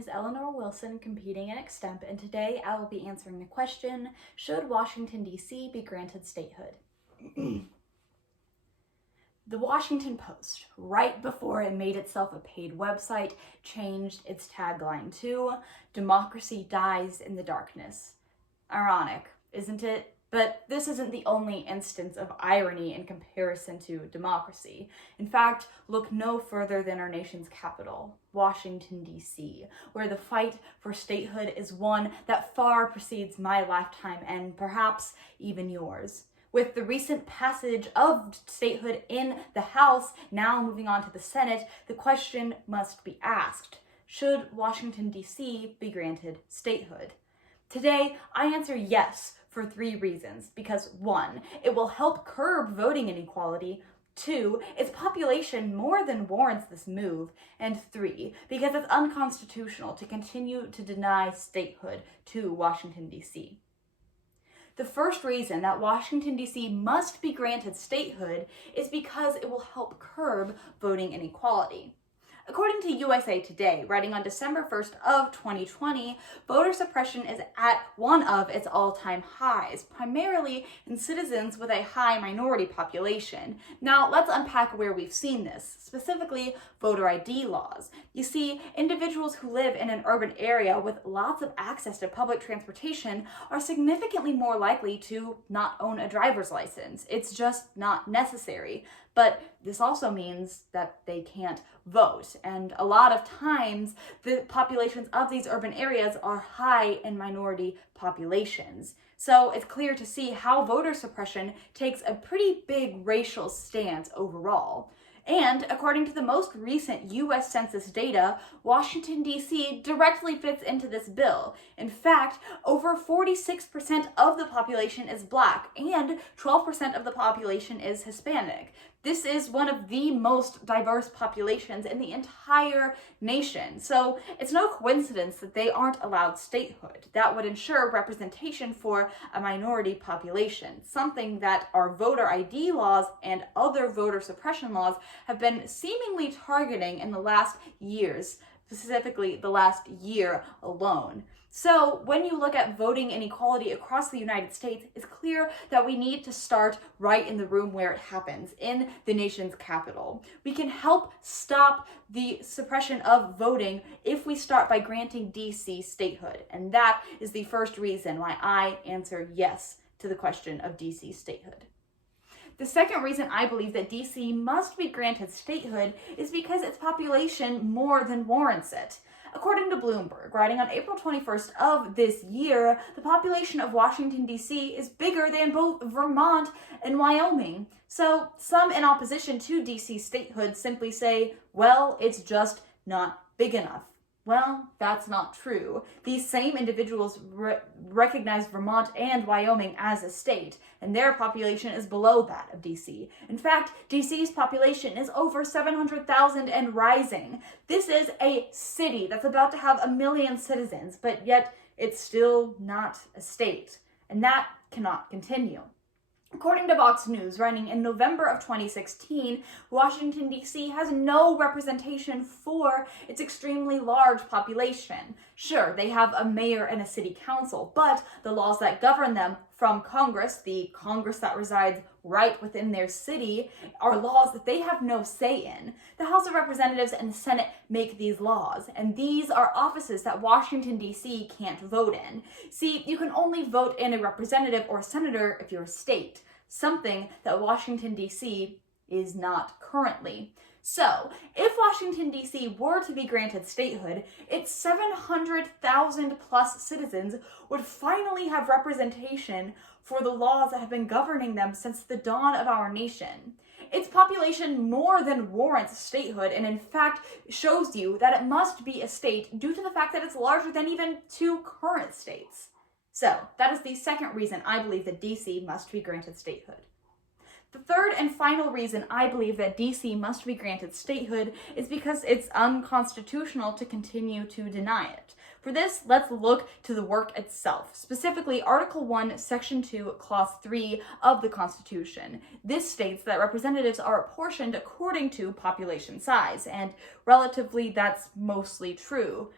is Eleanor Willson, competing in EXTEMP, and today I will be answering the question, should Washington D.C. be granted statehood? The Washington Post, right before it made itself a paid website, changed its tagline to, "Democracy dies in the darkness." Ironic, isn't it? But this isn't the only instance of irony in comparison to democracy. In fact, look no further than our nation's capital, Washington, D.C., where the fight for statehood is one that far precedes my lifetime and perhaps even yours. With the recent passage of statehood in the House, now moving on to the Senate, the question must be asked, should Washington, D.C. be granted statehood? Today, I answer yes for 3 reasons. Because 1, it will help curb voting inequality. 2, its population more than warrants this move. And 3, because it's unconstitutional to continue to deny statehood to Washington, D.C. The first reason that Washington, D.C. must be granted statehood is because it will help curb voting inequality. According to USA Today, writing on December 1st of 2020, voter suppression is at one of its all-time highs, primarily in citizens with a high minority population. Now, let's unpack where we've seen this, specifically voter ID laws. You see, individuals who live in an urban area with lots of access to public transportation are significantly more likely to not own a driver's license. It's just not necessary. But this also means that they can't vote. And a lot of times, the populations of these urban areas are high in minority populations. So it's clear to see how voter suppression takes a pretty big racial stance overall. And according to the most recent U.S. Census data, Washington, D.C. directly fits into this bill. In fact, over 46% of the population is Black and 12% of the population is Hispanic. This is one of the most diverse populations in the entire nation. So it's no coincidence that they aren't allowed statehood. That would ensure representation for a minority population, something that our voter ID laws and other voter suppression laws have been seemingly targeting in the last years, specifically the last year alone. So when you look at voting inequality across the United States, it's clear that we need to start right in the room where it happens, in the nation's capital. We can help stop the suppression of voting if we start by granting D.C. statehood. And that is the first reason why I answer yes to the question of D.C. statehood. The second reason I believe that D.C. must be granted statehood is because its population more than warrants it. According to Bloomberg, writing on April 21st of this year, the population of Washington, D.C. is bigger than both Vermont and Wyoming. So some in opposition to D.C. statehood simply say, well, it's just not big enough. Well, that's not true. These same individuals recognize Vermont and Wyoming as a state, and their population is below that of D.C. In fact, D.C.'s population is over 700,000 and rising. This is a city that's about to have 1 million citizens, but yet it's still not a state, and that cannot continue. According to Fox News, writing in November of 2016, Washington, D.C. has no representation for its extremely large population. Sure, they have a mayor and a city council, but the laws that govern them from Congress, the Congress that resides right within their city, are laws that they have no say in. The House of Representatives and the Senate make these laws, and these are offices that Washington, D.C. can't vote in. See, you can only vote in a representative or a senator if you're a state, something that Washington, D.C. is not currently. So, if Washington, D.C. were to be granted statehood, its 700,000 plus citizens would finally have representation for the laws that have been governing them since the dawn of our nation. Its population more than warrants statehood, and in fact shows you that it must be a state due to the fact that it's larger than even 2 current states. So, that is the second reason I believe that D.C. must be granted statehood. The third and final reason I believe that D.C. must be granted statehood is because it's unconstitutional to continue to deny it. For this, let's look to the work itself, specifically Article 1, Section 2, Clause 3 of the Constitution. This states that representatives are apportioned according to population size, and relatively that's mostly true.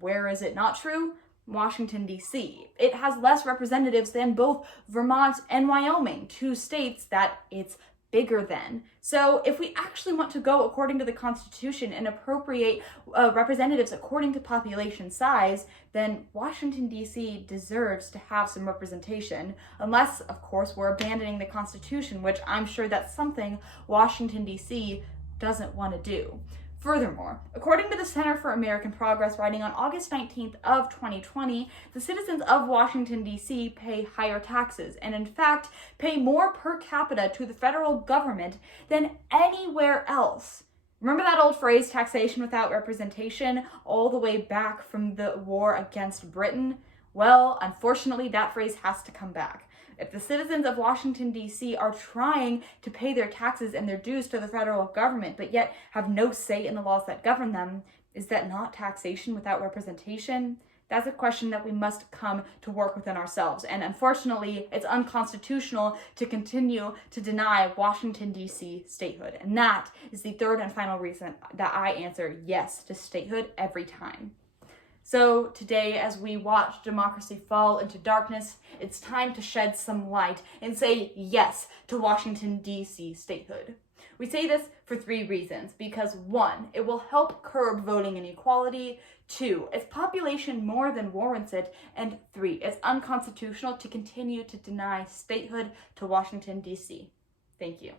Where is it not true? Washington, D.C. It has less representatives than both Vermont and Wyoming, 2 states that it's bigger than. So if we actually want to go according to the Constitution and appropriate representatives according to population size, then Washington, D.C. deserves to have some representation, unless, of course, we're abandoning the Constitution, which I'm sure that's something Washington, D.C. doesn't want to do. Furthermore, according to the Center for American Progress, writing on August 19th of 2020, the citizens of Washington, D.C. pay higher taxes and, in fact, pay more per capita to the federal government than anywhere else. Remember that old phrase, taxation without representation, all the way back from the war against Britain? Well, unfortunately, that phrase has to come back. If the citizens of Washington, D.C. are trying to pay their taxes and their dues to the federal government, but yet have no say in the laws that govern them, is that not taxation without representation? That's a question that we must come to work within ourselves. And unfortunately, it's unconstitutional to continue to deny Washington, D.C. statehood. And that is the third and final reason that I answer yes to statehood every time. So today, as we watch democracy fall into darkness, it's time to shed some light and say yes to Washington, D.C. statehood. We say this for 3 reasons, because 1, it will help curb voting inequality, 2, its population more than warrants it, and 3, it's unconstitutional to continue to deny statehood to Washington, D.C. Thank you.